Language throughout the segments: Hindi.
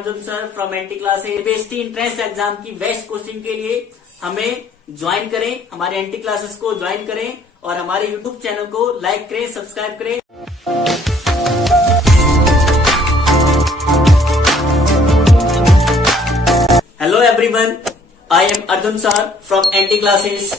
Arjun sir from anti classes. UPSC entrance exam की बेस्ट कोचिंग के लिए हमें ज्वाइन करें, हमारे एंटी क्लासेस को ज्वाइन करें और हमारे यूट्यूब चैनल को लाइक करें, सब्सक्राइब करें। Hello everyone, I am Arjun sir from anti classes.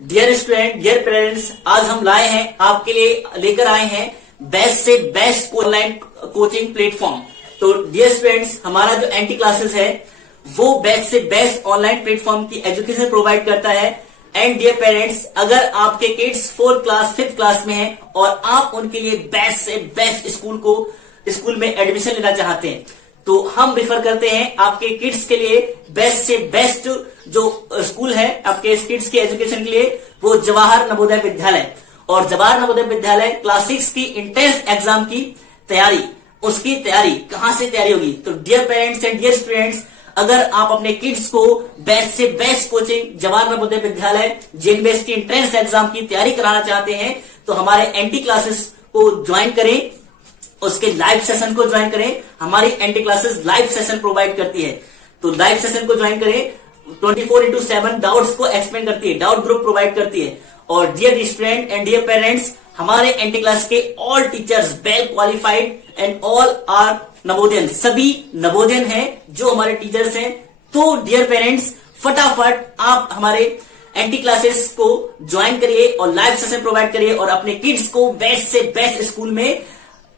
Dear student, dear parents, आज हम लाए हैं आपके लिए, लेकर आए हैं बेस्ट से बेस्ट ऑनलाइन कोचिंग प्लेटफॉर्म। तो डियर स्टूडेंट्स, हमारा जो एंटी क्लासेस है वो बेस्ट से बेस्ट ऑनलाइन प्लेटफॉर्म की एजुकेशन प्रोवाइड करता है। एंड डियर पेरेंट्स, अगर आपके kids 4th class 5th class में हैं और आप उनके लिए बेस्ट से बेस्ट स्कूल में एडमिशन लेना चाहते हैं तो हम रिफर करते हैं आपके किड्स के लिए बेस्ट से बेस्ट जो स्कूल है आपके किड्स के एजुकेशन के लिए, वो जवाहर नवोदय विद्यालय। और जवाहर नवोदय विद्यालय क्लास 6 की इंट्रेंस एग्जाम की तैयारी, उसकी तैयारी कहां से तैयारी होगी। तो dear parents and dear students, अगर आप अपने किड्स को बेस्ट से बेस्ट कोचिंग जवाहर नवोदय विद्यालय जेएनबीएस की इंट्रेंस एग्जाम की तैयारी कराना चाहते हैं तो हमारे एंटी क्लासेस को ज्वाइन करें, उसके लाइव सेशन को ज्वाइन करें। हमारी anti classes live session provide करती है, तो लाइव सेशन को ज्वाइन करें। 24/7 डाउट्स को एक्सप्लेन करती है, डाउट ग्रुप प्रोवाइड करती है। और dear student and dear parents, हमारे एंटी क्लास के all teachers well qualified and all are Navodayan, सभी नवोदयन हैं जो हमारे टीचर्स हैं। तो डियर पेरेंट्स, फटाफट आप हमारे एंटी क्लासेस को ज्वाइन करिए और लाइव सेशन प्रोवाइड करिए और अपने किड्स को बेस्ट से बेस्ट स्कूल में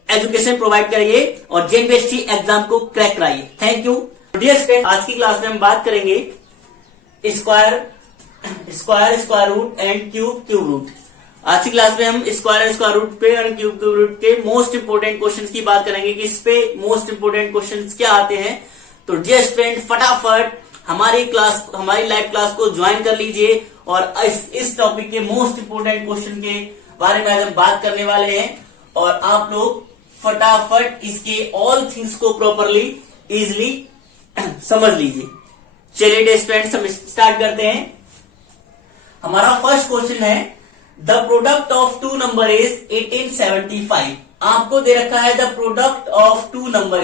एजुकेशन प्रोवाइड करिए और जेएनबीएस एग्जाम को क्रैक कराइए। Thank you dear student. आज की क्लास में हम बात करेंगे square root and cube root. आज की क्लास में हम स्क्वायर रूट पे और क्यूब रूट के मोस्ट इंपोर्टेंट क्वेश्चंस की बात करेंगे कि इस पे मोस्ट इंपोर्टेंट क्वेश्चंस क्या आते हैं। तो डियर स्टूडेंट, फटाफट हमारी लाइव क्लास को ज्वाइन कर लीजिए और इस टॉपिक के मोस्ट इंपोर्टेंट क्वेश्चन के बारे में आज हम बात करने वाले हैं और आप लोग फटाफट इसके ऑल थिंग्स को प्रॉपरली इजिली समझ लीजिए। चलिए डियर स्टूडेंट्स, हम स्टार्ट करते हैं। हमारा फर्स्ट क्वेश्चन है the product of two number is 1875। आपको दे रखा है the product of two number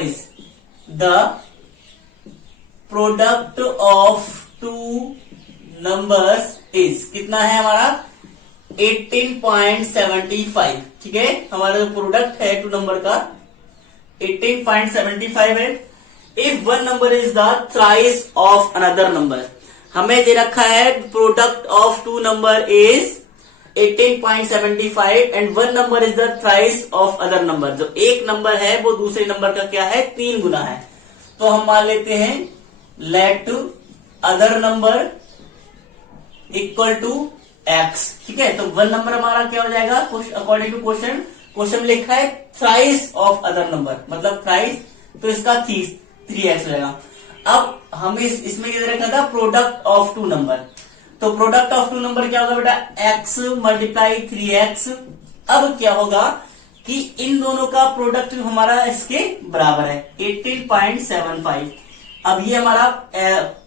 is कितना है हमारा 18.75। ठीक है, हमारा जो प्रोडक्ट है टू नंबर का 18.75 है। If one number is the thrice of another number, हमें दे रखा है product of two number is 18.75 and one number is the thrice of other number. जो एक नंबर है वो दूसरे नंबर का क्या है, 3 गुना है। तो हम मान लेते हैं let other number equal to x. ठीक है, तो वन नंबर हमारा क्या हो जाएगा अकॉर्डिंग टू क्वेश्चन लिखा है थ्राइस ऑफ अदर नंबर, मतलब थ्राइस, तो इसका 3x हो जाएगा। अब हम इसमें क्या रखा था प्रोडक्ट ऑफ टू नंबर, तो प्रोडक्ट ऑफ टू नंबर क्या होगा बेटा x मल्टीप्लाई 3x। अब क्या होगा कि इन दोनों का प्रोडक्ट हमारा इसके बराबर है 18.75। अब ये हमारा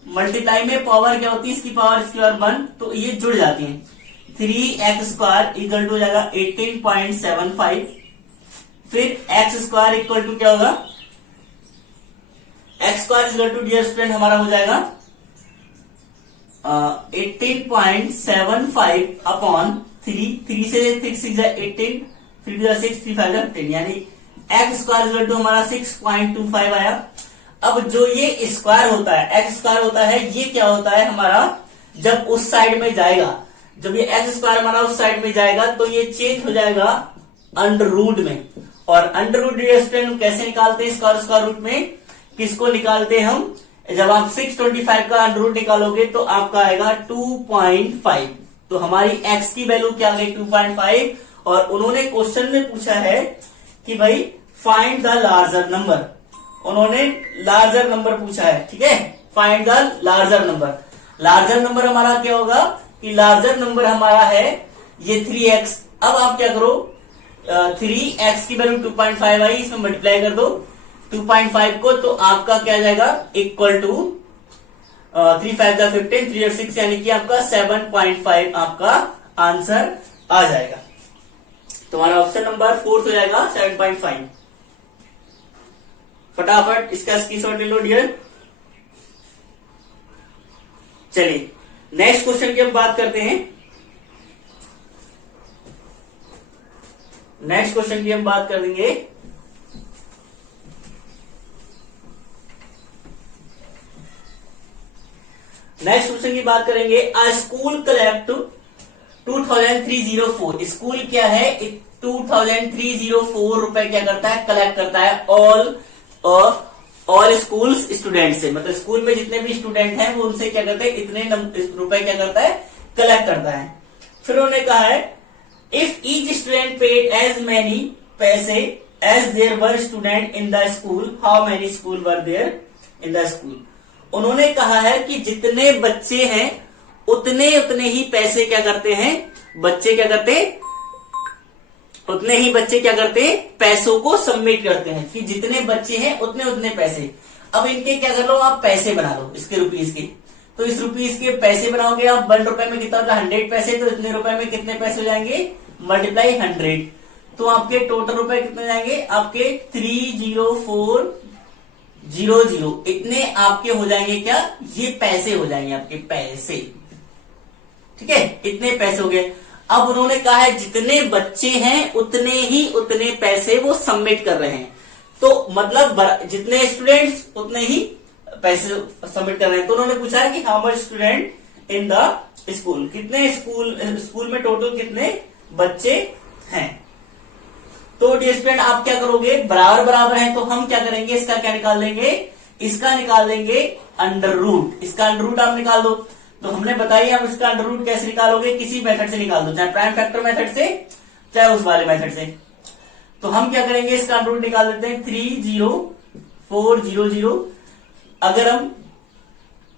मल्टीप्लाई में पावर क्या होती है, इसकी पावर 1, तो ये जुड़ जाती है। 3x² इक्वल टू हो जाएगा 18.75। फिर x² इक्वल टू क्या होगा, x² equal to dear student हमारा हो जाएगा 18.75 अपॉन 3 से 6 18, 3 to 6, 3 5 10, यानी x² इक्वल टू हमारा 6.25 आया। अब जो ये स्क्वायर होता है, x² होता है, ये क्या होता है हमारा जब उस साइड में जाएगा, जब ये x² हमारा उस साइड में जाएगा तो ये चेंज हो जाएगा अंडर रूट में। और अंडर रूट स्टूडेंट कैसे निकालते हैं स्क्वायर रूट में, किसको निकालते हैं हम, जब आप 625 का अंडर रूट निकालोगे तो आपका आएगा 2.5। तो हमारी x की वैल्यू क्या आ गई 2.5। और उन्होंने क्वेश्चन में पूछा है कि भाई फाइंड द लार्जर नंबर, उन्होंने लार्जर नंबर पूछा है। ठीक है, find the larger number. Larger number हमारा क्या होगा कि लार्जर नंबर हमारा है ये 3x। अब आप क्या करो, 3x की वैल्यू 2.5 आई, इसमें मल्टीप्लाई कर दो 2.5 को, तो आपका क्या आ जाएगा इक्वल टू 3 5 15, 3 और 6 यानी कि आपका 7.5 आपका आंसर आ जाएगा। तुम्हारा ऑप्शन नंबर 4 हो जाएगा 7.5। फटाफट इसका स्क्रीनशॉट ले लो डियर। चलिए नेक्स्ट क्वेश्चन की हम बात करते हैं। नेक्स्ट क्वेश्चन की हम बात कर देंगे। नेक्स्ट क्वेश्चन की बात करेंगे। अ स्कूल कलेक्ट 2304। स्कूल क्या है, 2304 रुपए क्या करता है, कलेक्ट करता है ऑल स्कूल्स स्टूडेंट से। मतलब स्कूल में जितने भी स्टूडेंट हैं वो उनसे क्या करते हैं, इतने रुपए क्या करता है, कलेक्ट करता है। फिर उन्होंने कहा है if each student paid as many पैसे as there were student in the school, how many school were there in the school. उन्होंने कहा है कि जितने बच्चे हैं उतने ही पैसे क्या करते हैं, बच्चे क्या करते हैं, उतने ही बच्चे क्या करते हैं, पैसों को सबमिट करते हैं। कि जितने बच्चे हैं उतने पैसे। अब इनके क्या कर लो, आप पैसे बना लो इसके रुपीज के। तो इस रुपीज के पैसे बनाओगे आप, 1 रुपए में कितना होता है, 100 पैसे। तो इतने रुपए में कितने पैसे हो जाएंगे, मल्टीप्लाई 100। तो आपके टोटल रुपए कितने जाएंगे, आपके 30400 इतने आपके हो जाएंगे क्या, ये पैसे हो जाएंगे आपके पैसे। ठीक है, इतने पैसे हो गए। अब उन्होंने कहा है जितने बच्चे हैं उतने पैसे वो सबमिट कर रहे हैं। तो मतलब जितने स्टूडेंट्स उतने ही पैसे सबमिट कर रहे हैं। तो उन्होंने पूछा है कि how much student in the school, कितने स्कूल में टोटल कितने बच्चे हैं। तो डियर स्टूडेंट आप क्या करोगे, बराबर है तो हम क्या करेंगे, इसका क्या निकाल देंगे, इसका निकाल देंगे अंडर रूट। इसका अंडर रूट आप निकाल दो। तो हमने बताइए हम इसका अंडर रूट कैसे निकालोगे, किसी मेथड से निकाल दो, चाहे प्राइम फैक्टर मेथड से चाहे उस वाले मेथड से। तो हम क्या करेंगे, इसका अंडर रूट निकाल देते हैं 30400। अगर हम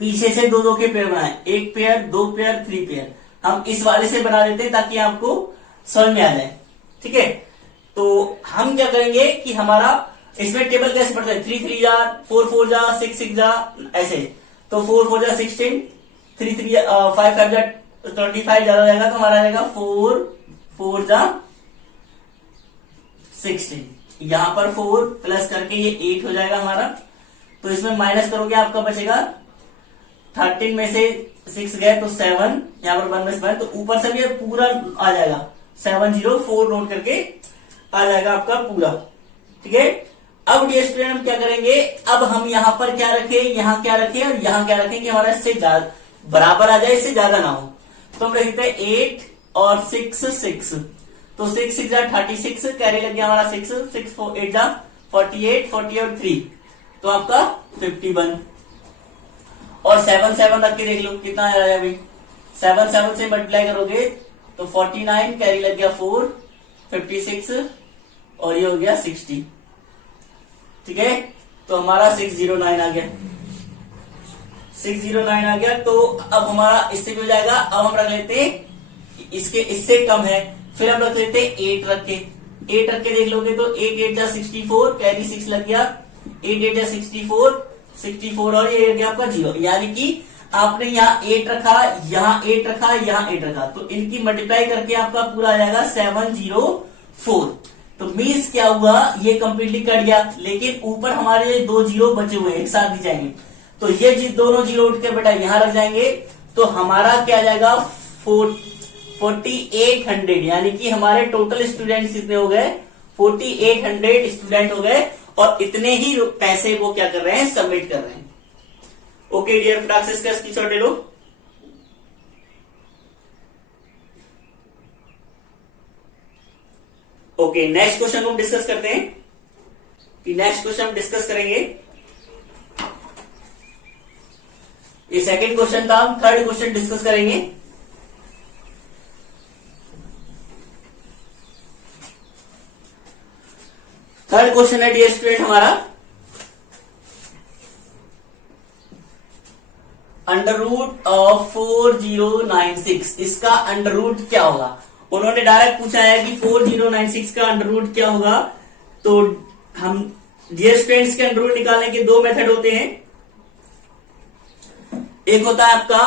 पीछे से दो के पेयर बनाए, 1 पेयर 2 पेयर 3 पेयर, हम इस वाले से बना देते हैं ताकि आपको समझ में आ जाए। ठीक है, तो हम क्या करेंगे कि हमारा इसमें टेबल कैसे पड़ता है, 3 3 जा, 4 4 जा, 6 6 जा, ऐसे। तो 4 4 जा 16, 3 3 5 5 जा 25 ज्यादा जाएगा, तो हमारा जाएगा 4 4 जा 16। यहां पर 4 प्लस करके ये 8 हो जाएगा हमारा। तो इसमें माइनस करोगे आपका बचेगा 13 में से 6 गए तो 7, यहां पर 1 में से 1, तो ऊपर से भी पूरा आ जाएगा 704 नोट करके आ जाएगा आपका पूरा। ठीक है, अब डियर स्टूडेंट हम क्या करेंगे, अब हम यहां पर क्या रखें, यहां क्या रखें और यहां क्या रखें कि हमारा इससे ज्यादा बराबर आ जाए, इससे ज्यादा ना हो। तो हम रखते हैं 8 और 6 6। तो 6 6 जा 36, कैरी लग गया हमारा 6 6 4 8 जा 48, 40 और 3 तो आपका 51। और 7 7 रख के देख लो कितना आ जाएगा अभी, 7 7 से मल्टीप्लाई करोगे तो 49, कैरी लग गया 4, 56 और ये हो गया 60। ठीक है, तो हमारा 609 आ गया, 609 आ गया। तो अब हमारा इससे भी हो जाएगा। अब हम रख लेते हैं इसके इससे कम है, फिर हम रख लेते हैं 8 रख के। 8 रख के देख लोगे तो 8 8 जा 64, कैरी 6 लग गया, 8 8 जा 64 64 और ये हो गया आपका 0। यानी कि आपने यहाँ 8 रखा, यहाँ 8 रखा, यहाँ 8 रखा, तो इनकी मल्टीप्लाई करके आपका पूरा आ जाएगा 704। तो मीन्स क्या हुआ, ये कंप्लीटली कट गया, लेकिन ऊपर हमारे 2 जीरो बचे हुए एक साथ दी जाएंगे। तो ये दोनों जीरो उठ के बेटा यहां रख जाएंगे, तो हमारा क्या आ जाएगा 4800। यानी कि हमारे टोटल स्टूडेंट्स कितने हो गए, 4800 स्टूडेंट हो गए, और इतने ही पैसे वो क्या कर रहे हैं, सबमिट कर रहे हैं। ओके डियर फ्रेंड्स, इसका स्क्रीनशॉट ले लो। ओके, नेक्स्ट क्वेश्चन हम डिस्कस करते हैं कि नेक्स्ट क्वेश्चन हम डिस्कस करेंगे। ये सेकंड क्वेश्चन था, हम थर्ड क्वेश्चन डिस्कस करेंगे। थर्ड क्वेश्चन है डियर स्टूडेंट हमारा अंडर रूट ऑफ 4096। इसका अंडर रूट क्या होगा, उन्होंने डायरेक्ट पूछा है कि 4096 का अंडर रूट क्या होगा। तो हम डियर स्टूडेंट्स के अंडर रूट निकालने के 2 मेथड होते हैं। एक होता है आपका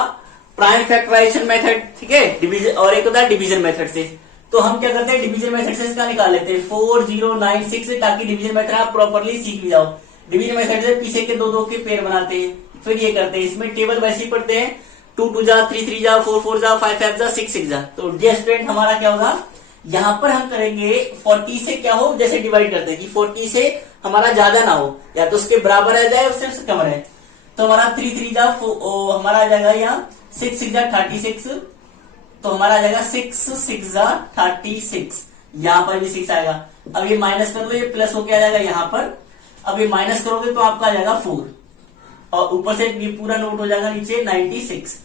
प्राइम फैक्टराइजेशन मेथड, ठीक है, डिवीजन, और एक होता है डिवीजन मेथड से। तो हम क्या करते हैं, डिवीजन मेथड से इसका निकाल लेते हैं 4096 से, ताकि डिवीजन मेथड आप प्रॉपरली सीख भी जाओ। डिवीजन मेथड से पीछे के दो दो के पेयर बनाते हैं, फिर ये करते हैं। इसमें टेबल वैसे ही पढ़ते हैं, 2 2 जा, 3 3 जा, 4 4 जा, 5 5 जा, 6 6 जा। तो डियर स्टूडेंट हमारा क्या होगा, यहाँ पर हम करेंगे 40 से क्या हो, जैसे डिवाइड करते हैं कि 40 से हमारा ज्यादा ना हो, या तो उसके बराबर आ जाए उससे कम रहे। तो हमारा 3 3 जा हमारा आ जाएगा यहाँ 6 6 जा 36, तो हमारा आ जाएगा 6 6 जा 36, यहाँ पर भी 6 आएगा। अब ये माइनस कर लो, ये प्लस होके आ जाएगा यहाँ पर। अब ये माइनस करोगे तो आपका आ जाएगा 4, और ऊपर से ये पूरा नोट हो जाएगा नीचे 96।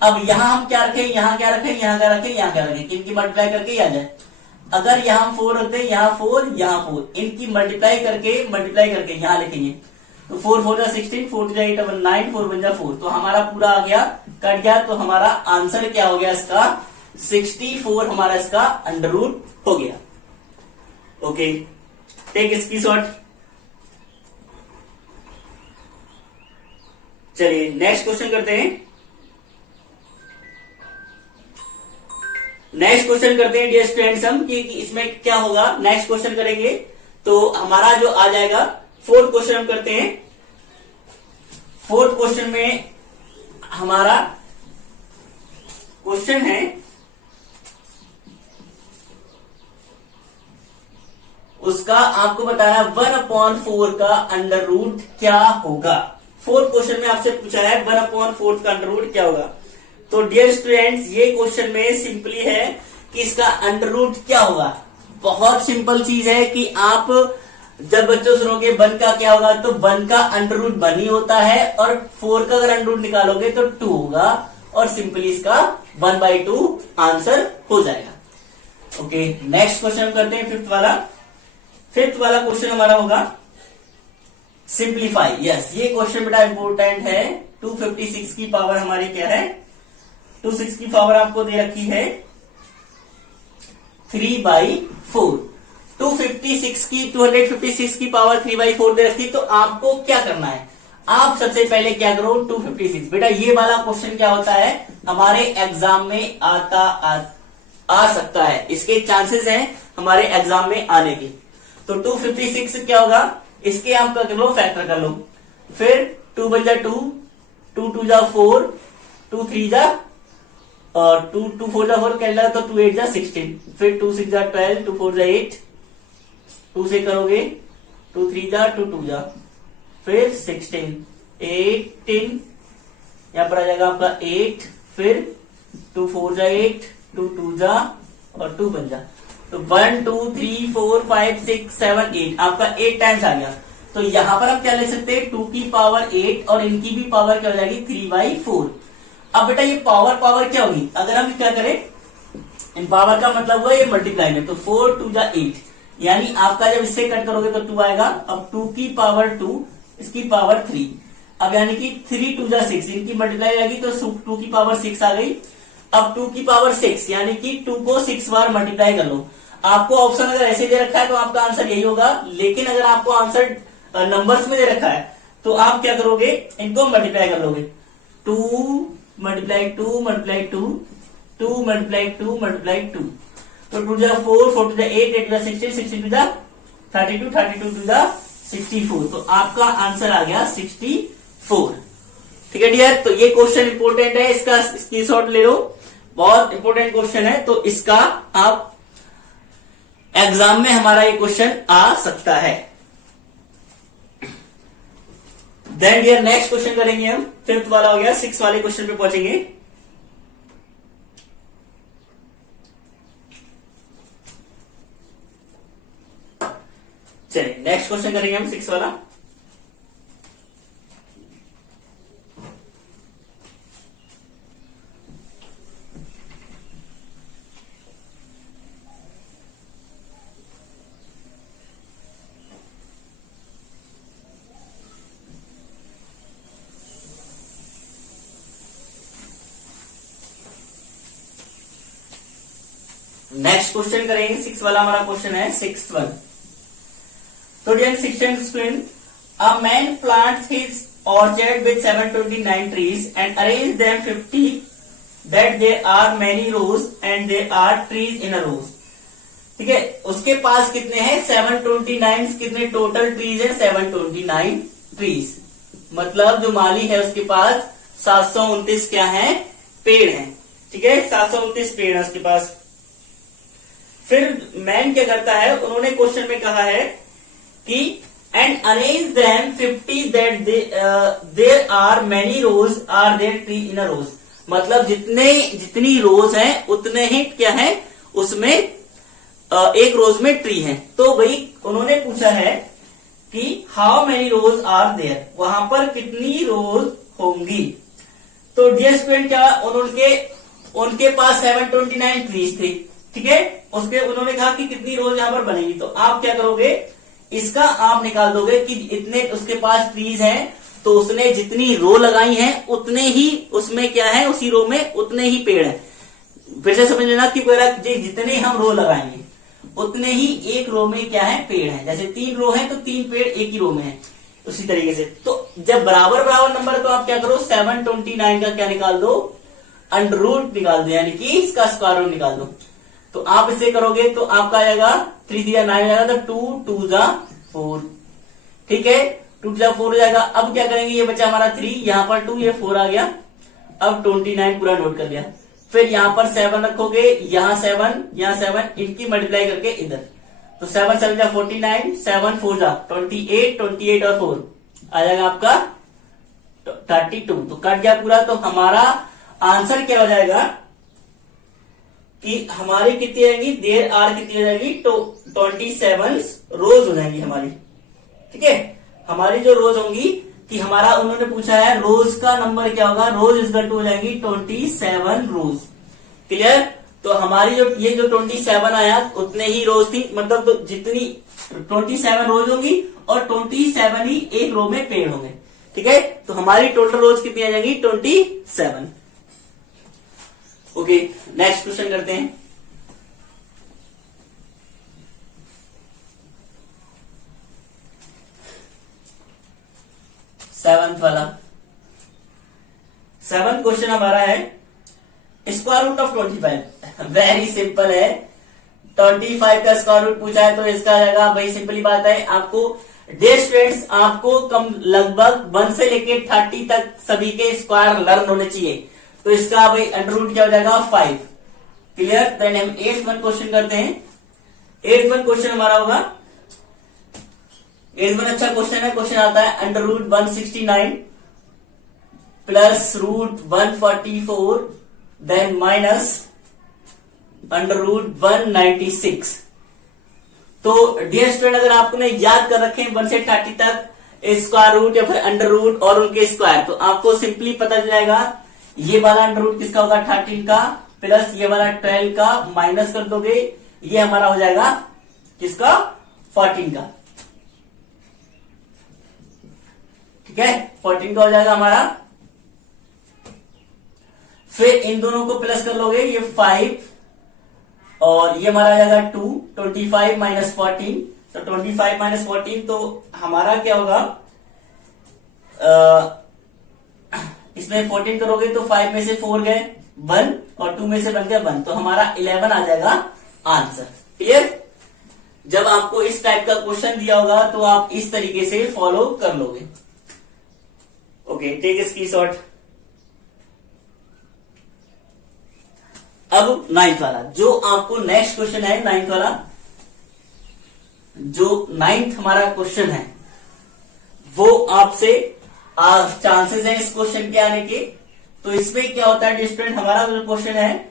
अब यहाँ हम क्या रखें, यहाँ क्या रखें, यहाँ क्या रखें, यहाँ क्या रखें, इनकी मल्टीप्लाई करके ही आ जाए। अगर यहाँ हम 4 रखते हैं, यहाँ 4 यहाँ 4, इनकी मल्टीप्लाई करके यहाँ लिखेंगे। तो 4 4 जा 16, 4 जा 8 9, 4 1 जा 4, तो हमारा पूरा आ गया, कट गया। तो हमारा आंसर क्या हो गया इसका, 64 हमारा इसका अंडर रूट हो गया। Okay, take screenshot. चलिए नेक्स्ट क्वेश्चन करते हैं। डियर स्टूडेंट्स हम कि इसमें क्या होगा, नेक्स्ट क्वेश्चन करेंगे। तो हमारा जो आ जाएगा फोर्थ क्वेश्चन हम करते हैं। फोर्थ क्वेश्चन में हमारा क्वेश्चन है, उसका आपको बताया 1/4 का अंडर रूट क्या होगा। फोर्थ क्वेश्चन में आपसे पूछा है 1/4 का अंडर रूट क्या होगा। तो डियर स्टूडेंट्स ये क्वेश्चन में सिंपली है कि इसका अंडर रूट क्या होगा। बहुत सिंपल चीज है कि आप जब बच्चों सुनोगे 1 का क्या होगा, तो 1 का अंडर रूट 1 ही होता है, और 4 का अगर अंडर रूट निकालोगे तो 2 होगा, और सिंपली इसका 1/2 आंसर हो जाएगा। ओके, नेक्स्ट क्वेश्चन करते हैं फिफ्थ वाला। फिफ्थ वाला क्वेश्चन हमारा होगा सिंप्लीफाई। यस, ये क्वेश्चन बड़ा इंपॉर्टेंट है। 256 की पावर हमारी क्या है, 26 की पावर आपको दे रखी है 3/4। 256 की पावर 3/4 दे रखी, तो आपको क्या करना है, आप सबसे पहले क्या करो, 256 बेटा ये वाला क्वेश्चन क्या होता है हमारे एग्जाम में आ सकता है, इसके चांसेस हैं हमारे एग्जाम में आने के। तो 256 क्या होगा, इसके आप कर लो, फैक्टर कर लो, फिर 2 1 जा 2, 2 2 जा 4, 2 3 जा और 2 2 4 जा 4 कैलकुलेटर, तो 2 8 जा 16, फिर 2 6 जा 12, 2 4 जा 8, 2 से करोगे 2 3 जा 2 2 जा, फिर 16 18, यहां पर आ जाएगा आपका 8, फिर 2 4 जा 8, 2 2 जा और 2 1 जा, तो 1 2 3 4 5 6 7 8 आपका 8 टाइम्स आ गया। तो यहां पर आप क्या ले सकते हैं, 2 की पावर 8 और इनकी भी पावर क्या हो जाएगी 3/4। अब बेटा ये पावर क्या होगी, अगर हम क्या करें, इन पावर का मतलब हुआ ये मल्टीप्लाई में, तो 4 2 जा 8, यानी आपका जब इससे कट करोगे तो 2 आएगा। अब 2 की पावर 2, इसकी पावर 3, अब यानी कि 3 2 जा 6, इनकी मल्टीप्लाई आएगी तो 2 की पावर 6 आ गई। अब 2 की पावर 6 यानी कि 2 को 6 बार मल्टीप्लाई कर लो। आपको ऑप्शन अगर ऐसे दे रखा है तो आपका आंसर यही होगा, लेकिन अगर आपको आंसर नंबर्स में दे रखा है तो आप क्या करोगे, इनको मल्टीप्लाई कर लोगे। 2 मल्टीप्लाई 2 मल्टीप्लाई 2, 2 मल्टीप्लाई 2 मल्टीप्लाई 2, तो 2 जा 4, 4 टू जा 8, 8 टू जा 16, 16 टू जा 32, 32 टू जा 64, तो आपका आंसर आ गया 64। ठीक है डियर, तो ये क्वेश्चन इंपॉर्टेंट है, इसका स्क्रीनशॉट ले लो, बहुत इंपॉर्टेंट क्वेश्चन है, तो इसका आप एग्जाम में हमारा ये क्वेश्चन आ सकता है। देन डियर नेक्स्ट क्वेश्चन करेंगे हम, फिफ्थ वाला हो गया, सिक्स वाले क्वेश्चन पे पहुंचेंगे। चलिए नेक्स्ट क्वेश्चन करेंगे हम सिक्स वाला। नेक्स्ट क्वेश्चन करेंगे, सिक्स वाला हमारा क्वेश्चन है, सिक्स वन। तो dear six student, a man plants his orchard with 729 trees and arrange them 50 that there are many rows and there are trees in a row। ठीक है, उसके पास कितने हैं 729, कितने टोटल ट्रीज है 729, ट्रीज, मतलब जो माली है उसके पास 729 क्या है, पेड़ हैं। ठीक है, 729 पेड़ है उसके पास। फिर मैन क्या करता है, उन्होंने क्वेश्चन में कहा है कि and arrange them 50 that there are many rows are there tree in a row, मतलब जितनी रोज हैं उतने ही क्या है उसमें एक रोज में ट्री है। तो भाई उन्होंने पूछा है कि how many rows are there, वहां पर कितनी रोज होंगी। तो डियर स्टूडेंट क्या उनके पास 729 ट्रीज थी। ठीक है, उसके उन्होंने कहा कि कितनी रोज यहां पर बनेगी। तो आप क्या करोगे, इसका आप निकाल दोगे कि इतने उसके पास ट्रीज हैं, तो उसने जितनी रो लगाई हैं उतने ही उसमें क्या है, उसी रो में उतने ही पेड़ हैं। फिर से समझ लेना कि जितने हम रो लगाएंगे उतने ही एक रो में क्या है, पेड़ है। जैसे 3 रो है तो 3 पेड़ एक ही रो में है, उसी तरीके से। तो जब बराबर बराबर नंबर, तो आप क्या करो 729 का क्या निकाल दो, अंडर रूट निकाल दो, यानी कि इसका स्क्वायर रूट निकाल दो। तो आप इसे करोगे तो आपका आएगा 3 3 9 आएगा, तो 2 2 4। ठीक है, 2 4 4 हो जाएगा। अब क्या करेंगे, ये बचा हमारा 3, यहाँ पर 2, ये 4 आ गया। अब 29 पूरा नोट कर लिया। फिर यहाँ पर 7 रखोगे, यहाँ 7, यहाँ 7, इनकी मल्टीप्लाई करके इधर, तो 7 7 जा 49, 7 4 जा 28, 28 और 4 आ जाएगा आपका 32। तो कट गया पूरा। तो हमारा आंसर क्या हो जाएगा कि हमारी कितनी आएंगी, देयर आर कितनी हो जाएगी, तो 27 रोज हो जाएंगी हमारी। ठीक है, हमारी जो रोज होंगी कि हमारा उन्होंने पूछा है रोज का नंबर क्या होगा, रोज इज इक्वल टू हो जाएंगी 27 रोज। क्लियर। तो हमारी जो ये जो 27 आया उतने ही रोज थी, मतलब तो जितनी 27 रोज होंगी और 27 ही एक रो में पेड़ होंगे। ठीक है, तो हमारी टोटल रोज कितनी आ जाएंगी, 27। ओके, नेक्स्ट क्वेश्चन करते हैं। सेवंथ क्वेश्चन हमारा है square root of 25। Very simple है, 25 का स्क्वायर रूट पूछा है तो इसका आएगा, भाई सिंपली बात है। आपको डियर स्टूडेंट्स, आपको कम लगभग 1 से लेके 30 तक सभी के स्क्वायर लर्न होने चाहिए। तो इसका भाई अंडर रूट क्या हो जाएगा, 5। क्लियर। देन हम 8th क्वेश्चन करते हैं। 8th क्वेश्चन हमारा होगा, 8th अच्छा क्वेश्चन है। क्वेश्चन आता है under root 169 plus root 144 then minus under root 196। तो डियर स्टूडेंट, अगर आपने याद कर रखे 1 से 30 तक स्क्वायर रूट या फिर अंडर रूट और उनके स्क्वायर, तो आपको सिंपली पता चल जाएगा ये वाला अंडर रूट किसका होगा, 13 का, प्लस ये वाला 12 का, माइनस कर दोगे, ये हमारा हो जाएगा किसका, 14 का। ठीक है, 14 का हो जाएगा हमारा। फिर इन दोनों को प्लस कर लोगे, ये 5 और ये हमारा आ जाएगा 2, 25 माइनस 14, तो 25 माइनस 14, तो हमारा क्या होगा, इसमें 14 करोगे तो 5 में से 4 गए 1 और 2 में से बन गया 1, तो हमारा 11 आ जाएगा आंसर। क्लियर। जब आपको इस टाइप का क्वेश्चन दिया होगा तो आप इस तरीके से फॉलो कर लोगे। Okay, take screenshot. अब 9th वाला, जो आपको नेक्स्ट क्वेश्चन है 9th वाला, जो 9th हमारा क्वेश्चन है वो आपसे चांसेस है इस क्वेश्चन के आने के। तो इसमें क्या होता है स्टूडेंट, हमारा जो क्वेश्चन है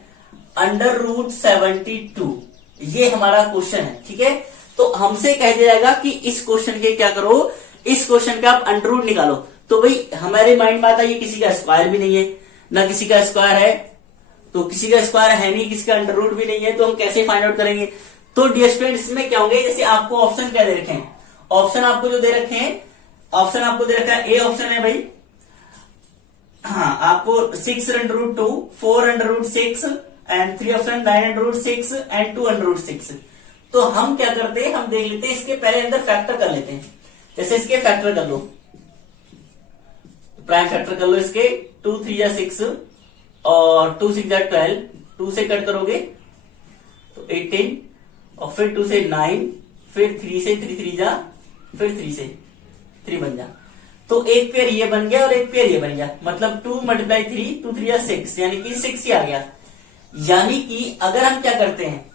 अंडर रूट 72, ये हमारा क्वेश्चन है। ठीक है, तो हमसे कह दिया जाएगा कि इस क्वेश्चन के क्या करो, इस क्वेश्चन का आप अंडर रूट निकालो। तो भाई हमारे माइंड में आता है ये किसी का स्क्वायर भी नहीं है, ना किसी का स्क्वायर है, तो किसी का स्क्वायर है नहीं, किसी का अंडर रूट भी नहीं है, तो हम कैसे फाइंड आउट करेंगे। तो डियर स्टूडेंट, इसमें क्या होंगे, जैसे आपको ऑप्शन क्या दे रखे हैं, ऑप्शन आपको जो दे रखे हैं, ऑप्शन आपको दे रखा है, ए ऑप्शन है भाई, हाँ आपको 6 under root 2, 4 under root 6 and 3 option 9 under root 6 and 2 under root 6। तो हम क्या करते हैं, हम देख लेते हैं, इसके पहले अंदर फैक्टर कर लेते हैं। जैसे इसके फैक्टर कर लो, प्राइम फैक्टर कर लो इसके, 2 3 या 6 और 2 6 या 12, 2 से कट करोगे तो 18 और फिर 2 से 9, फिर 3 से 3 3 जा, फिर 3 से 3 बन जा। तो एक पेयर ये बन गया और एक पेयर ये बन गया, मतलब 2 × 3, 2 3 6, यानी कि 6 ही आ गया। यानी कि अगर हम क्या करते हैं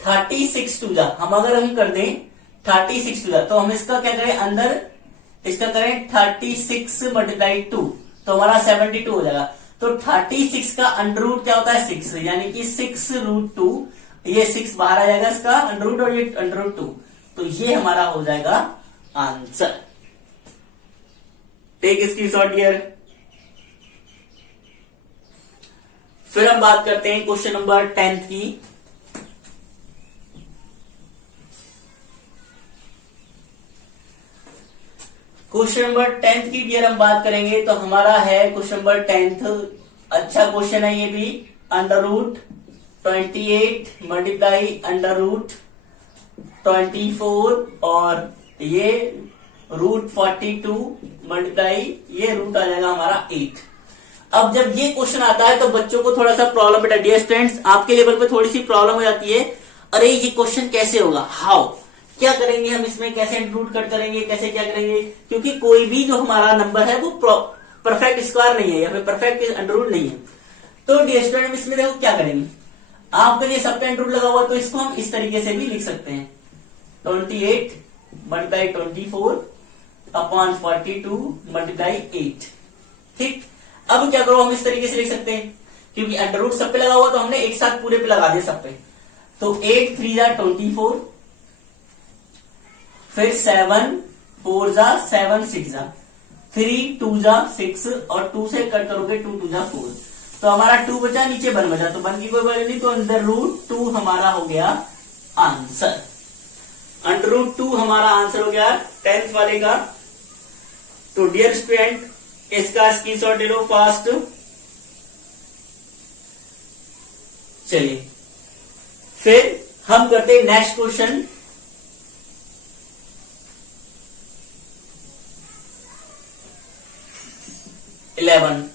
36 टू जा, अगर हम कर दें 36 टू जा, तो हम इसका क्या करें अंदर इसका करें 36 × 2, तो हमारा 72 हो जाएगा। तो 36 का अंडर रूट क्या होता है 6, यानी कि 6√2, ये 6 बाहर आ जाएगा इसका अंडर रूट और ये अंडर रूट 2, तो ये हमारा हो जाएगा आंसर। टेक इसकी शॉर्ट हियर। फिर हम बात करते हैं क्वेश्चन नंबर 10 की। क्वेश्चन नंबर 10 की डियर हम बात करेंगे तो हमारा है क्वेश्चन नंबर 10। अच्छा क्वेश्चन है ये भी, under root 28 multiply under root 24 और ये रूट 42 मल्टीप्लाई ये रूट आ जाएगा हमारा 8। अब जब ये क्वेश्चन आता है तो बच्चों को थोड़ा सा प्रॉब्लम बेटा, डियर स्टूडेंट्स आपके लेवल पे थोड़ी सी प्रॉब्लम हो जाती है, अरे ये क्वेश्चन कैसे होगा, हाउ क्या करेंगे हम इसमें, कैसे इंक्लूड कट करेंगे, कैसे क्या करेंगे, क्योंकि कोई भी जो हमारा नंबर है वो परफेक्ट स्क्वायर नहीं है या फिर परफेक्ट अंडर रूट नहीं है। तो डियर स्टूडेंट इसमें देखो क्या करेंगे, आपका ये सब पे अंडर रूट लगा हुआ तो इसको हम इस तरीके से भी लिख सकते हैं 28 × 24 अपॉन 42 × 8। ठीक, अब क्या करो हम इस तरीके से लिख सकते हैं, क्योंकि अंडर रूट सब पे लगा हुआ तो हमने एक साथ पूरे पे लगा दिया सब पे। तो 8 3 जा 24, फिर 7 4 जा 7 6 जा 3 2 जा 6 और 2 से कट करोगे 2 2 जा 4, तो हमारा 2 बचा, नीचे 1 बचा, तो 1 की कोई वैल्यू नहीं, तो अंडर रूट 2 हमारा हो गया आंसर। अंडर रूट 2 हमारा आंसर हो गया 10th वाले का। तो डियर स्टूडेंट इसका स्क्रीनशॉट ले लो फास्ट। चलिए फिर हम करते हैं नेक्स्ट क्वेश्चन।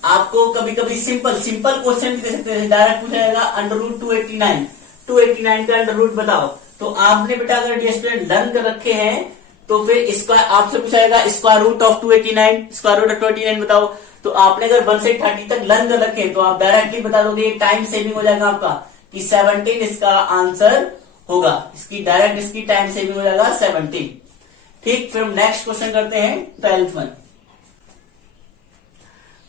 आपको कभी कभी सिंपल क्वेश्चन भी दे सकते हैं, डायरेक्ट पूछा जाएगा अंडर रूट 289 का अंडर रूट बताओ। तो आपने बेटा अगर डियर स्टूडेंट लर्न कर रखे हैं तो फिर इसका आपसे पूछा जाएगा square root of 289, square root of 289 बताओ। तो आपने अगर 1 से 30 तक लर्न कर रखे हैं तो आप डायरेक्टली बता दोगे, टाइम सेविंग हो जाएगा आपका कि 17 इसका आंसर होगा, इसकी डायरेक्ट इसकी टाइम सेविंग हो जाएगा 17। ठीक, फिर हम नेक्स्ट क्वेश्चन करते हैं 12th वन।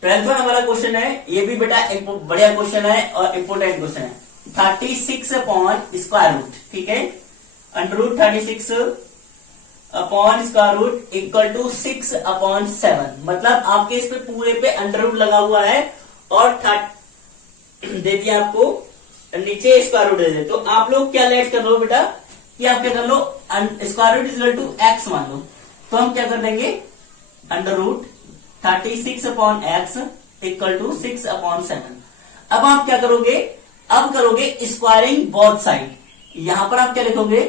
12th वन हमारा क्वेश्चन है, ये भी बेटा एक बढ़िया क्वेश्चन है और इंपोर्टेंट क्वेश्चन है। 36 अपॉन स्क्वायर रूट, ठीक है, under root 36 upon square root equal to 6 upon 7, मतलब आपके इस पे पूरे पे अंडर रूट लगा हुआ है और दे दिया आपको नीचे स्क्वायर रूट दे दे। तो आप लोग क्या लेट कर लो बेटा कि आप क्या कर लो, square root equal to x मान लो, तो हम क्या कर देंगे under root 36 upon x equal to 6 upon 7। अब आप क्या करोगे, अब करोगे स्क्वायरिंग बोथ साइड, यहां पर आप क्या लिखोगे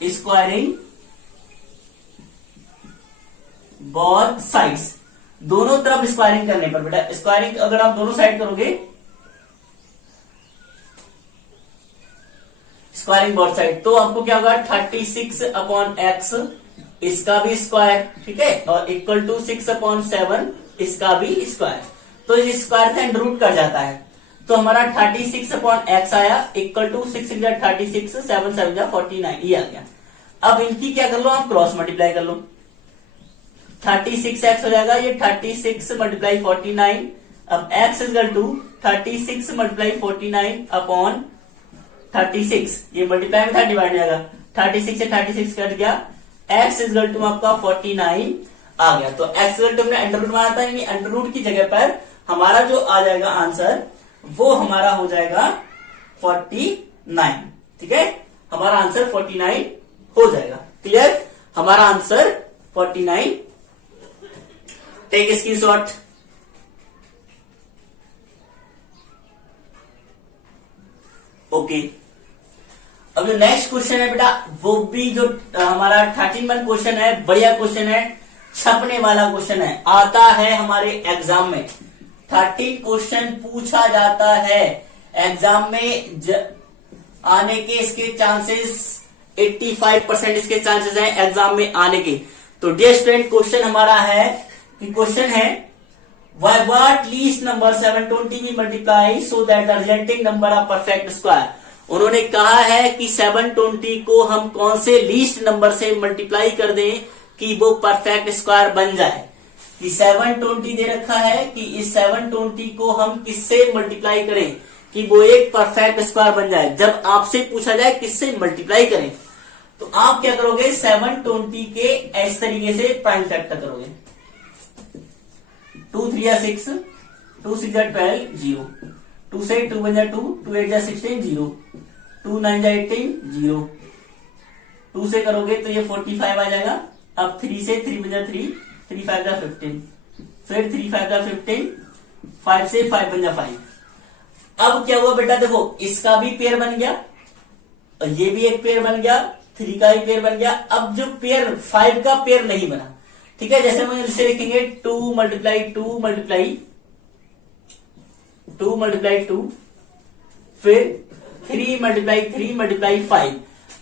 स्क्वायरिंग बोथ साइड्स, दोनों तरफ स्क्वायरिंग करने पर बेटा, स्क्वायरिंग अगर आप दोनों साइड करोगे स्क्वायरिंग बोथ साइड, तो आपको क्या होगा 36 अपॉन एक्स इसका भी स्क्वायर, ठीक है, और इक्वल टू 6 अपॉन 7 इसका भी स्क्वायर। तो ये स्क्वायर से अंडर रूट कर जाता है, तो हमारा 36 अपॉन एक्स आया इक्वल टू 6 × 36 7 7 49, ये आ गया। अब इनकी क्या कर लो आप क्रॉस मल्टीप्लाई कर लो, 36x हो जाएगा, ये 36 × 49, अब x इक्वल टू 36 × 49 अपॉन 36, ये मल्टीप्लाई में था डिवाइड हो जाएगा, 36 से 36 कट गया, x इक्वल टू आपका 49 आ गया। तो x इक्वल टू हमने अंडर रूट माना था, यानी अंडर रूट की जगह पर हमारा जो आ जाएगा आंसर वो हमारा हो जाएगा 49, ठीक है, हमारा आंसर 49 हो जाएगा। क्लियर, हमारा आंसर 49। Take screenshot. ओके, अब जो नेक्स्ट क्वेश्चन है बेटा वो भी जो हमारा 13 क्वेश्चन है, बढ़िया क्वेश्चन है, छपने वाला क्वेश्चन है, आता है हमारे एग्जाम में। 13 क्वेश्चन पूछा जाता है एग्जाम में आने के, इसके चांसेस 85% इसके चांसेस हैं एग्जाम में आने के। तो डियर स्टूडेंट क्वेश्चन हमारा है कि क्वेश्चन है By what least number 720 we multiply so that the resulting number of perfect square। उन्होंने कहा है कि 720 को हम कौन से लीस्ट नंबर से मल्टीप्लाई कर दें कि वो परफेक्ट स्क्वायर बन जाए। कि 720 दे रखा है कि इस 720 को हम किससे मल्टीप्लाई करें कि वो एक परफेक्ट स्क्वायर बन जाए। जब आपसे पूछा जाए किससे मल्टीप्लाई करें तो आप क्या करोगे, 720 के इस तरीके से प्राइम फैक्टर करोगे। 2 3 6, 2 6 12, 0, 2 से 2 बन जा 2, 2 8 16, 0, 2 9 18, 0, 2 से करोगे तो ये 45 आ जाएगा। अब 3 से 3 बन जा 3, 3 5 जा 15, फिर 3 5 जा 15, 5 से 5 बन जा 5। अब क्या हुआ बेटा, देखो इसका भी पेयर बन गया और ये भी एक पेयर बन गया, 3 का भी पेयर बन गया। अब जो पेयर 5 का पेयर नहीं बना, ठीक है, जैसे हम इसे लिखेंगे 2 मल्टीप्लाई 2 मल्टीप्लाई 2 मल्टीप्लाई 2, फिर 3 मल्टीप्लाई 3 मल्टीप्लाई 5।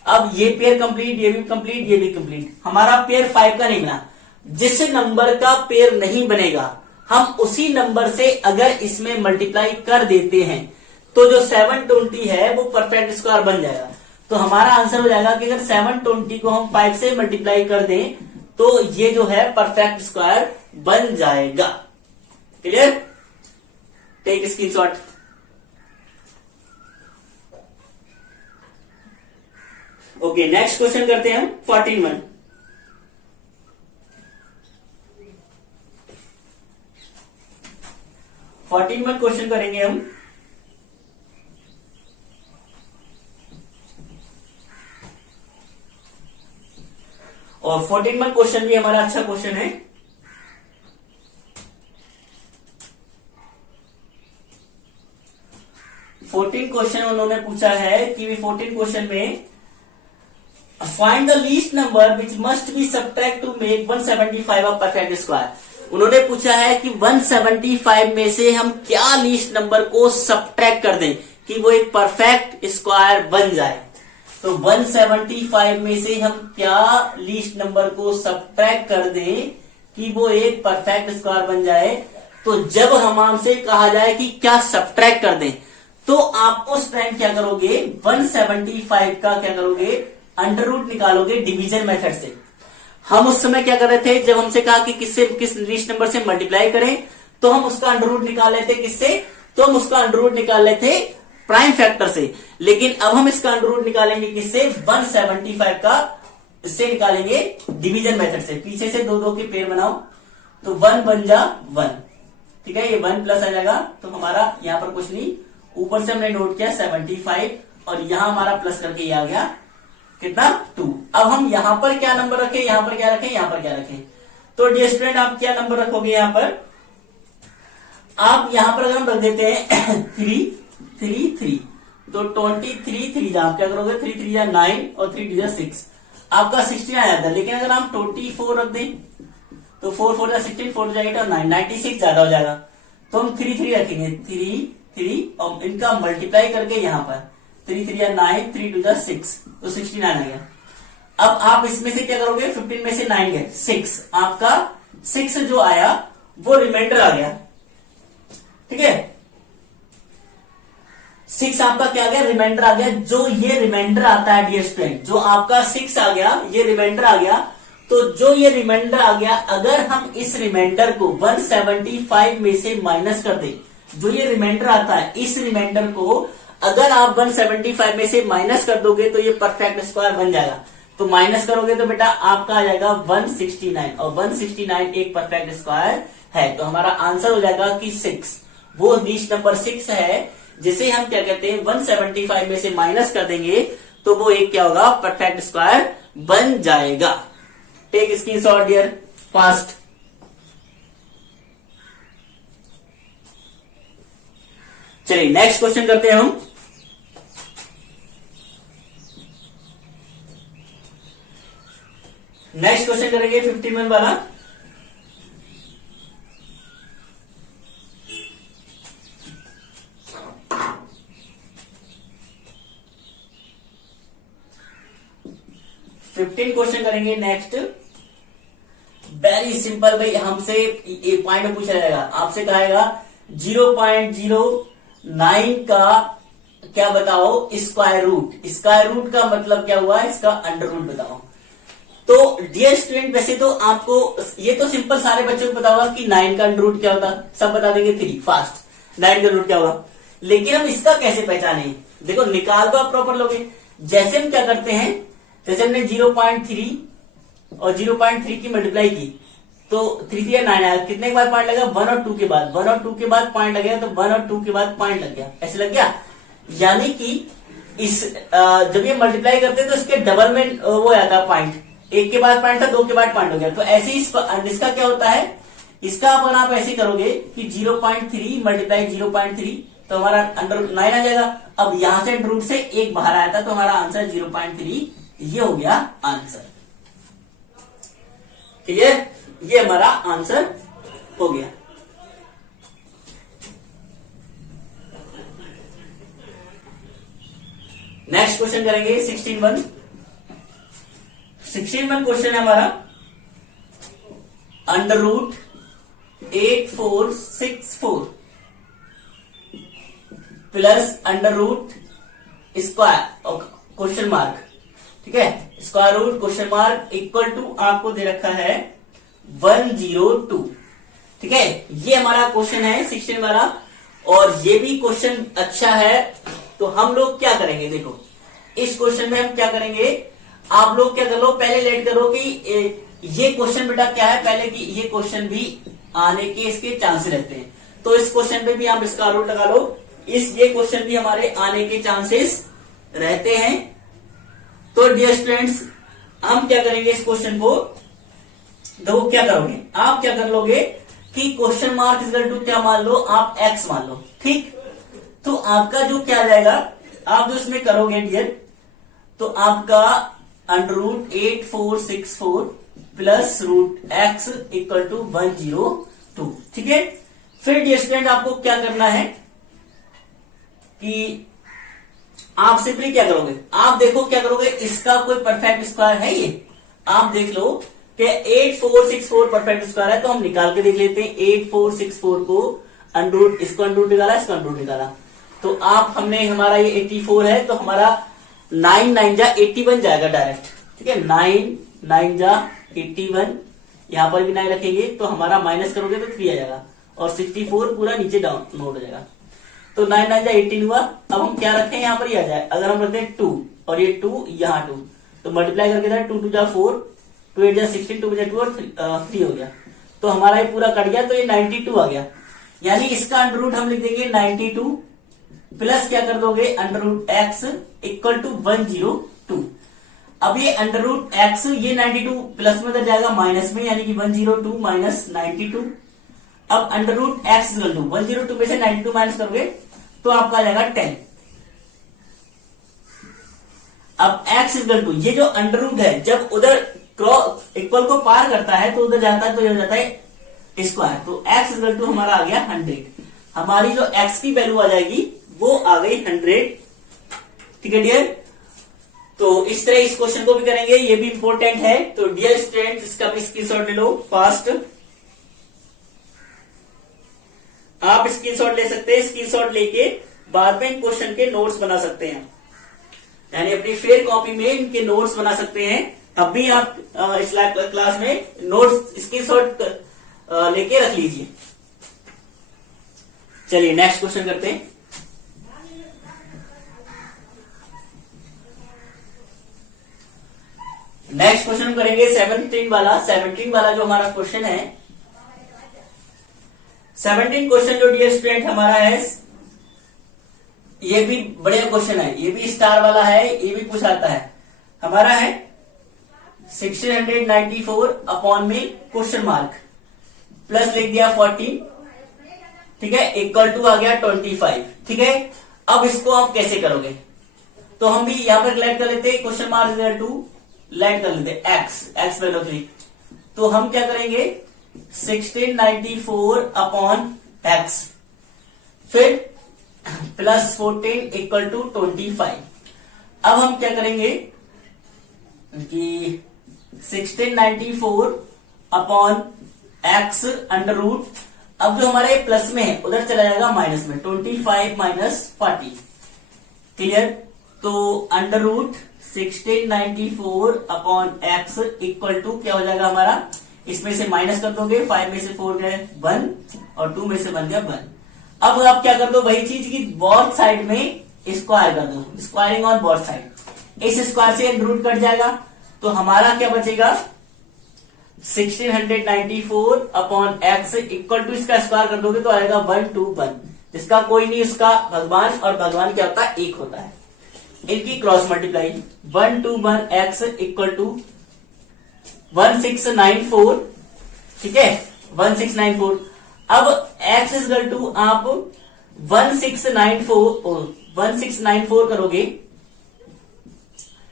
अब ये पेयर कंप्लीट, ये भी कंप्लीट, ये भी कंप्लीट। हमारा पेयर 5 का नहीं बना। जिस नंबर का पेयर नहीं बनेगा हम उसी नंबर से अगर इसमें मल्टीप्लाई कर देते हैं तो जो 720 है वो परफेक्ट स्क्वायर बन जाएगा। तो हमारा आंसर हो जाएगा कि अगर 720 को हम 5 से मल्टीप्लाई कर दें तो ये जो है परफेक्ट स्क्वायर बन जाएगा। Clear? Take screenshot. Okay, next question करते हैं हम 14 में क्वेश्चन करेंगे हम। और 14 में क्वेश्चन भी हमारा अच्छा क्वेश्चन है। क्वेश्चन उन्होंने पूछा है कि 14 क्वेश्चन में find the least number which must be subtract to make 175 a perfect square. उन्होंने पूछा है कि 175 में से हम क्या लीस्ट नंबर को सब्ट्रैक्ट कर दें कि वो एक परफेक्ट स्क्वायर बन जाए। तो 175 में से हम क्या लीस्ट नंबर को सब्ट्रैक्ट कर दें कि वो एक परफेक्ट स्क्वायर बन जाए। तो जब हम हमसे कहा जाए कि क्या सब्ट्रैक्ट कर दें तो आप उस टाइम क्या करोगे, 175 का क्या करोगे, अंडर रूट निकालोगे डिवीजन मेथड से। हम उस समय क्या कर रहे थे, जब हमसे कहा कि किस लीस्ट नंबर से मल्टीप्लाई करें तो हम उसका अंडर रूट निकाल लेते किससे, तो हम उसका अंडर रूट निकाल लेते प्राइम फैक्टर से। लेकिन अब हम इसका अंडर रूट निकालेंगे किससे, 175 का इससे निकालेंगे डिवीजन मेथड से। पीछे से 2 2 के पेयर बनाओ तो 1 बन जा 1, ठीक है, ये 1 प्लस आ जाएगा। तो हमारा यहां पर कुछ नहीं, ऊपर से हमने नोट किया 75 और यहां हमारा प्लस करके ये आ गया कितना, 2। अब हम यहां पर क्या नंबर रखें, यहां पर क्या रखें, यहां पर क्या रखें। तो डियर स्टूडेंट आप क्या नंबर रखोगे यहां पर, आप यहां पर अगर हम रख देते हैं 3 3 3 तो 23 3 जा, आप क्या करोगे, 3 3 जा 9 और 3 2 जा 6, आपका 16 आ जाता है। लेकिन अगर हम 24 रख दें तो 4 4 जा 16, 4 जा 8 और 9 96 ज्यादा हो जाएगा। तो हम 3 3 रखेंगे, 3 3 और इनका मल्टीप्लाई करके यहां पर 3 3 जा 9, 3 2 जा 6 तो 69 आ गया। अब आप इसमें से क्या करोगे, 15 में से 9 गए 6, आपका 6 जो आया वो रिमाइंडर आ गया, ठीक है, 6 आपका क्या आ गया, रिमाइंडर आ गया। जो ये रिमाइंडर आता है डियर स्टूडेंट, जो आपका 6 आ गया, ये रिमाइंडर आ गया। तो जो ये रिमाइंडर आ गया, अगर हम इस रिमाइंडर को 175 में से माइनस कर दें, जो ये रिमाइंडर आता है इस रिमाइंडर को अगर आप 175 में से माइनस कर दोगे तो ये परफेक्ट स्क्वायर बन जाएगा। तो माइनस करोगे तो बेटा आपका आ जाएगा 169 और 169 एक परफेक्ट स्क्वायर है। तो हमारा आंसर हो जाएगा कि 6, वो लीस्ट नंबर 6 है जिसे हम क्या कहते हैं 175 में से माइनस कर देंगे तो वो एक क्या होगा, परफेक्ट स्क्वायर बन जाएगा। Take screenshot dear fast. चलिए नेक्स्ट क्वेश्चन करते हैं हम। नेक्स्ट क्वेश्चन करेंगे 51 वाला। क्वेश्चन करेंगे नेक्स्ट वेरी सिंपल भाई, हमसे ये पॉइंट पूछा जाएगा, आपसे कहेगा 0.09 का क्या बताओ स्क्वायर रूट। स्क्वायर रूट का मतलब क्या हुआ, इसका अंडर रूट बताओ। तो डियर स्टूडेंट, वैसे तो आपको ये तो सिंपल सारे बच्चों को पता होगा कि 9 का अंडर रूट क्या होता, सब बता देंगे 3 फास्ट 9 का रूट क्या होगा। लेकिन हम इसका कैसे पहचाने, देखो निकाल दो आप प्रॉपर लोगे। जैसे हम क्या करते हैं, जैसे हमने 0.3 और 0.3 की मल्टीप्लाई की तो 3 या 9 आया, कितने के बाद पॉइंट लगा, 1 और 2 के बाद, 1 और 2 के बाद पॉइंट लगेगा, तो 1 और 2 के बाद पॉइंट लग गया, ऐसे लग गया। यानी कि इस जब ये मल्टीप्लाई करते हैं तो इसके डबल में वो आता है पॉइंट, 1 के बाद पॉइंट था, 2 के बाद पॉइंट हो गया। तो ऐसे ही इसका क्या होता है, इसका अपन आप ऐसे करोगे कि 0.3 मल्टीप्लाई 0.3 तो हमारा अंडर 9 आ जाएगा। अब यहां से अंडर रूट से 1 बाहर आया था तो हमारा आंसर 0.3, ये हो गया आंसर। क्लियर, ये हमारा आंसर हो गया। नेक्स्ट क्वेश्चन करेंगे 16.1। 16.1 क्वेश्चन है हमारा, under root 8464 plus under root square question mark, ठीक है, square root question mark equal to आपको दे रखा है 102, ठीक है। ये हमारा क्वेश्चन है 16 वाला, और ये भी क्वेश्चन अच्छा है। तो हम लोग क्या करेंगे, देखो इस क्वेश्चन में हम क्या करेंगे, आप लोग क्या कर लो, पहले लेट करो कि ये क्वेश्चन बेटा क्या है, पहले कि ये क्वेश्चन भी आने के इसके चांसेस रहते हैं। तो इस क्वेश्चन पे भी आप इसका रूट लगा लो, ये क्वेश्चन भी हमारे आने के चांसेस रहते हैं। तो डियर स्टूडेंट्स, हम क्या करेंगे इस क्वेश्चन को, देखो क्या करोगे, आप क्या कर लोगे कि क्वेश्चन मार्क इक्वल टू क्या मान लो, आप एक्स मान लो, ठीक। तो आपका जो क्या आ जाएगा, आप जो इसमें करोगे डियर, तो आपका under root 8464 plus root x equal to 102, ठीक है। फिर डियर स्टूडेंट आपको क्या करना है कि आप सिंपली क्या करोगे, आप देखो क्या करोगे, इसका कोई परफेक्ट स्क्वायर है, ये आप देख लो कि 8464 परफेक्ट स्क्वायर है। तो हम निकाल के देख लेते हैं 8464 को अंडर रूट, इसको अंडर रूट निकाला, इसको अंडर रूट निकाला, तो आप हमने हमारा ये 84 है, तो हमारा 9 9 जा 81 जाएगा डायरेक्ट, ठीक है। 9 9 जा 81, यहां पर भी 9 रखेंगे तो हमारा माइनस करोगे तो 3 आ जाएगा, और 64 पूरा नीचे डाउन नोट हो जाएगा। तो 9 9 जा 18 हुआ। अब हम क्या रखें, यहां पर ही आ जाए, अगर हम रखते हैं 2 और ये 2 यहाँ 2, तो मल्टीप्लाई करके जाए 2 2 जा 4, 2 8 जा 16, 2 जा 2 और 3 हो गया। तो हमारा ये पूरा कट गया, तो ये 92 आ गया। यानी इसका अंडर रूट हम लिख देंगे 92 प्लस क्या कर दोगे, under root x equal to 102। अब ये अंडर रूट एक्स, ये 92 प्लस में उधर जाएगा माइनस में, यानी कि 102 माइनस 92। अब under root x equal to 102 में से 92 माइनस करोगे तो आपका आ जाएगा 10। अब एक्स इक्वल टू, ये जो अंडर रूट है जब उधर क्रॉस इक्वल को पार करता है तो उधर जाता है, तो ये हो जाता है स्क्वायर। तो एक्स इक्वल टू हमारा आ गया 100। हमारी जो एक्स की वैल्यू आ जाएगी वो आ गई 100, ठीक है डियर। तो इस तरह इस क्वेश्चन को भी करेंगे, ये भी इंपॉर्टेंट है। तो डियर स्टूडेंट, इसका भी स्क्रीनशॉट ले लो फास्ट, आप स्क्रीनशॉट ले सकते हैं। स्क्रीनशॉट लेके बाद में इन क्वेश्चन के नोट्स बना सकते हैं, यानी अपनी फेयर कॉपी में इनके नोट्स बना सकते हैं। अब भी आप इस क्लास में नोट्स स्क्रीनशॉट लेके रख लीजिए। चलिए नेक्स्ट क्वेश्चन करते हैं। नेक्स्ट क्वेश्चन करेंगे 17 वाला। 17 वाला जो हमारा क्वेश्चन है, 17 क्वेश्चन जो डियर स्टूडेंट हमारा है, ये भी बढ़िया क्वेश्चन है, ये भी स्टार वाला है, ये भी पूछ आता है। हमारा है 1694 अपॉन में क्वेश्चन मार्क प्लस लिख दिया 14, ठीक है, इक्वल टू आ गया 25, ठीक है। अब इसको आप कैसे करोगे, तो हम भी यहां पर लेट कर लेते हैं, question mark equal to let कर लेते एक्स वैल्यू 3। तो हम क्या करेंगे 1694 अपॉन एक्स, फिर प्लस 14 इक्वल टू 25। अब हम क्या करेंगे कि 1694 अपॉन एक्स अंडर रूट, अब जो हमारे प्लस में है उधर चला जाएगा माइनस में, 25 माइनस 40, क्लियर। तो under root 1694 upon x equal to क्या हो जाएगा हमारा, इसमें से माइनस कर दोगे, 5 में से 4 गए 1 और 2 में से बन गया 1। अब आप क्या कर दो वही चीज की बोथ साइड में स्क्वायर कर दो, स्क्वायरिंग ऑन बोथ साइड। इस स्क्वायर से रूट कट जाएगा तो हमारा क्या बचेगा 1694 अपॉन एक्स इक्वल टू इसका स्क्वायर कर दोगे तो आएगा 121, जिसका कोई नहीं उसका भगवान, और भगवान क्या होता है एक होता है। इनकी cross multiply 121 x equal to 1694, ठीक है 1694। अब x इजल टू आप 1694 करोगे,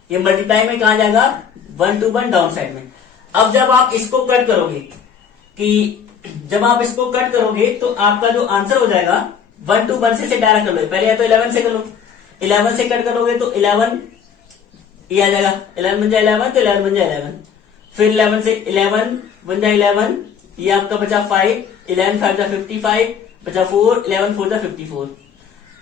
ये मल्टीप्लाई में कहा जाएगा 121 डाउन साइड में। अब जब आप इसको कट करोगे जब आप इसको कट करोगे तो आपका जो आंसर हो जाएगा 121 से डायरेक्ट कर लो, पहले या तो 11 से कर लो, 11 से कट करोगे तो 11 ये आ जाएगा, 11 बन जाए 11 तो 11 बन जाए 11, फिर 11 से 11 बन जाए 11, ये आपका बचा 5, 11 5 जा 55 बचा 4, 11 4 जा 54,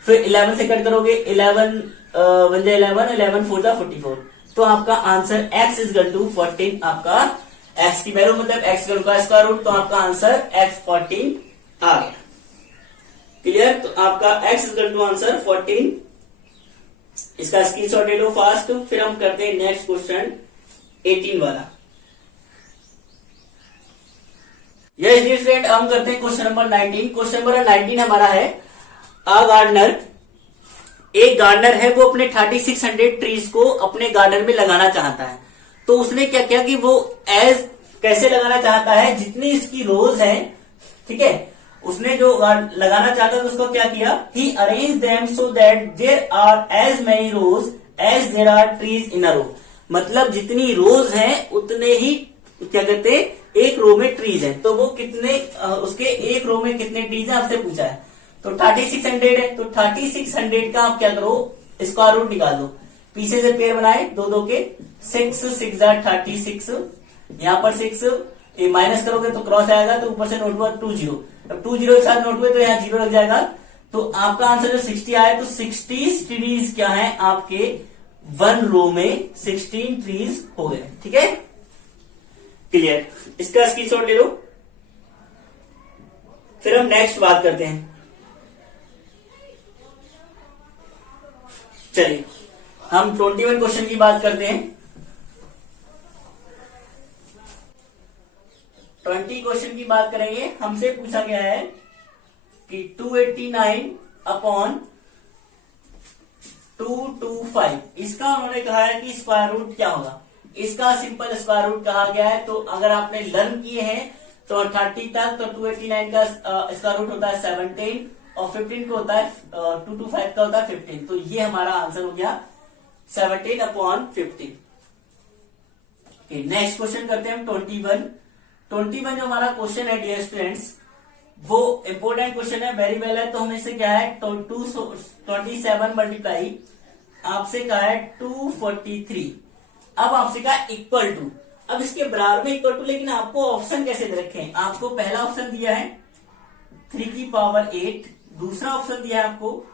फिर 11 से कट करोगे 11 बन जाए 11, 11 4 जा 44। तो आपका आंसर x इजल टू 14, आपका x की वैल्यू मतलब x का स्क्वायर रूट, तो आपका आंसर x 14 आ गया, क्लियर। तो आपका x इजल टू आंसर 14, इसका स्क्रीनशॉट ले लो फास्ट। फिर हम करते हैं नेक्स्ट क्वेश्चन 18 वाला। यस डियर फ्रेंड, हम करते हैं क्वेश्चन नंबर 19। क्वेश्चन नंबर 19 हमारा है, अ गार्डनर, एक गार्डनर है वो अपने 3600 ट्रीज को अपने गार्डन में लगाना चाहता है। तो उसने क्या किया कि वो कैसे लगाना चाहता है, जितनी इसकी रोज है, ठीक है, उसने जो लगाना चाहता है तो उसको क्या किया, he arrange them so that there are as many rows as there are trees in a row. मतलब जितनी रोज हैं उतने ही क्या कहते हैं एक रो में ट्रीज है, तो वो कितने उसके एक रो में कितने ट्रीज है आपसे पूछा है। तो 3600 है, तो 3600 का आप क्या करो स्क्वायर रूट निकाल दो, पीछे से पेयर बनाए 2 2 के, 6 6 36, यहाँ पर 6 ये माइनस करोगे तो क्रॉस आएगा, तो ऊपर से नोट हुआ 20, अब 20 के साथ नोट हुए तो यहाँ 0 लग जाएगा। तो आपका आंसर जो 60 आया, तो 60 ट्रीज क्या है आपके 1 रो में 16 ट्रीज हो गए, ठीक है, क्लियर। इसका स्क्रीनशॉट ले लो। फिर हम नेक्स्ट बात करते हैं, चलिए हम 21 क्वेश्चन की बात करते हैं। 20 क्वेश्चन की बात करेंगे। हमसे पूछा गया है कि 289 अपॉन 225, इसका उन्होंने कहा है कि स्क्वायर रूट क्या होगा। इसका सिंपल स्क्वायर रूट कहा गया है, तो अगर आपने लर्न किए हैं तो 30 तक, तो 289 का स्क्वायर रूट होता है 17 और 15 का होता है 225 का होता है 15। तो ये हमारा आंसर हो गया 17 अपॉन 15। नेक्स्ट क्वेश्चन करते हैं हम 21। 21 जो हमारा क्वेश्चन है डियर स्टूडेंट्स, वो इंपोर्टेंट क्वेश्चन है, वेरी वेल है। तो हम इससे क्या है 27 मल्टीप्लाई आपसे कहा है 243। अब आपसे कहा इक्वल टू, अब इसके बराबर में इक्वल टू, लेकिन आपको ऑप्शन कैसे दे रखे हैं। आपको पहला ऑप्शन दिया है 3 की पावर 8, दूसरा ऑप्शन दिया है आपको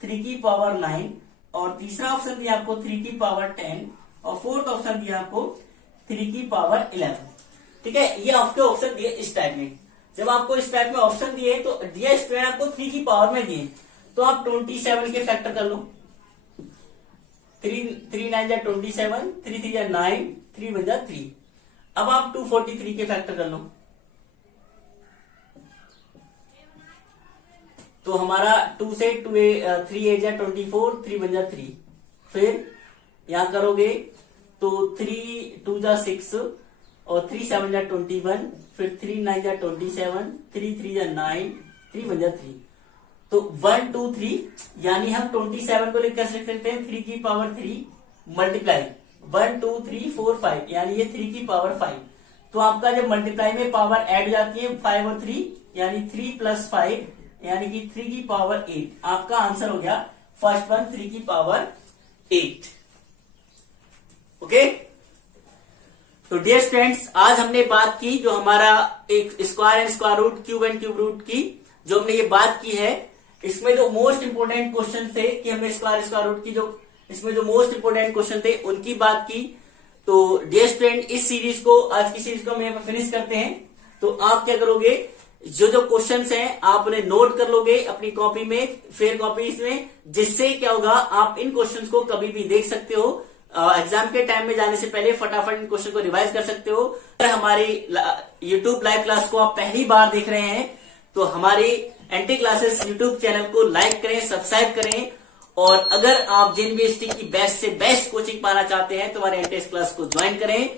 3 की पावर 9, और तीसरा ऑप्शन दिया आपको 3 की पावर 10, और फोर्थ ऑप्शन दिया आपको 3 की पावर 11, ठीक है। ये आपके ऑप्शन दिए इस टाइप में। जब आपको इस टाइप में ऑप्शन दिए तो दिया स्टूडेंट आपको 3 की पावर में दिए, तो आप 27 के फैक्टर कर लो, 3 9 जा 27, 3 3 जा 9, 3 बन जा 3। अब आप 243 के फैक्टर कर लो, तो हमारा 2 से 3 8 जा 24, 3 बन जा 3। फिर यहां करोगे तो 3 2 जा 6 और 3 7 जा 21, फिर 3 9 जा 27, 3 3 जा 9, 3 बन जा 3। तो 1 2 3, यानी हम 27 को लिख कैसे सकते हैं 3 की पावर 3 मल्टीप्लाई 1 2 3 4 5, यानी ये 3 की पावर 5। तो आपका जब मल्टीप्लाई में पावर ऐड जाती है 5 और 3, यानी 3 प्लस 5, यानी कि 3 की पावर 8। आपका आंसर हो गया फर्स्ट वन 3 की पावर 8, ओके। तो डियर स्टूडेंट्स, आज हमने बात की जो हमारा एक square and square root, cube and cube root की जो हमने ये बात की है, इसमें जो मोस्ट इंपोर्टेंट क्वेश्चन थे कि हमने स्क्वायर स्क्वायर रूट की जो इसमें जो मोस्ट इंपोर्टेंट क्वेश्चन थे उनकी बात की। तो डियर स्टूडेंट, इस सीरीज को, आज की सीरीज को हम यहाँ पर फिनिश करते हैं। तो आप क्या करोगे, जो जो क्वेश्चंस हैं आप उन्हें नोट कर लोगे अपनी कॉपी में, फेयर कॉपीज में, जिससे क्या होगा आप इन क्वेश्चंस को कभी भी देख सकते हो। एग्जाम के टाइम में जाने से पहले फटाफट इन क्वेश्चन को रिवाइज कर सकते हो। अगर हमारी यूट्यूब लाइव क्लास को आप पहली बार देख रहे हैं तो हमारी एंटी क्लासेस यूट्यूब चैनल को लाइक करें, सब्सक्राइब करें, और अगर आप जेएनवीएसटी की बेस्ट से बेस्ट कोचिंग पाना चाहते हैं तो हमारे एंटी क्लास को ज्वाइन करें।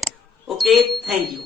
Okay, thank you.